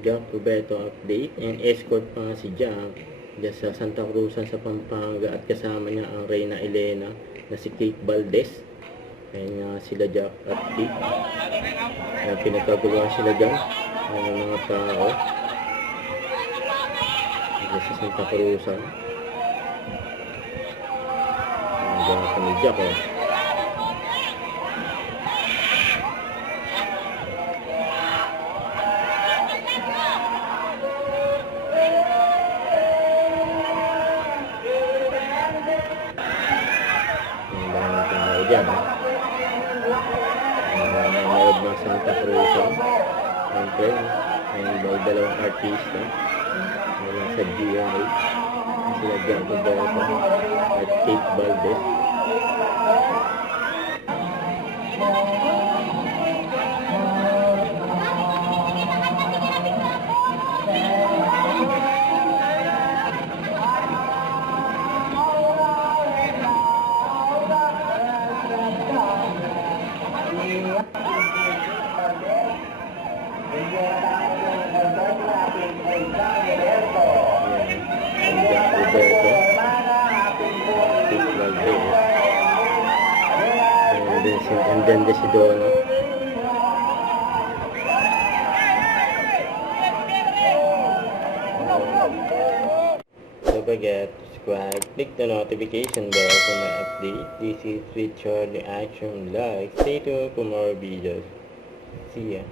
Jack Roberto update, and escort pa nga si Jack dyan sa Santa Cruzan sa Pampanga, at kasama niya ang Reyna Elena na si Kate Valdez. Ayan nga sila Jack at Kate. Ayan, pinagkaguluhan sila dyan ng mga tao dyan sa Santa Cruzan. Ayan, dyan ako ni Jack, oh. Diyan, loob ng Santa Cruzan. Siyempre, may dalawang artista mula sa GMA, sila Jack Roberto at Kate Valdez. And then the Sidono. Don't forget to subscribe, click the notification bell for my update. This is Richard the Action Like. Stay tuned for more videos. See ya.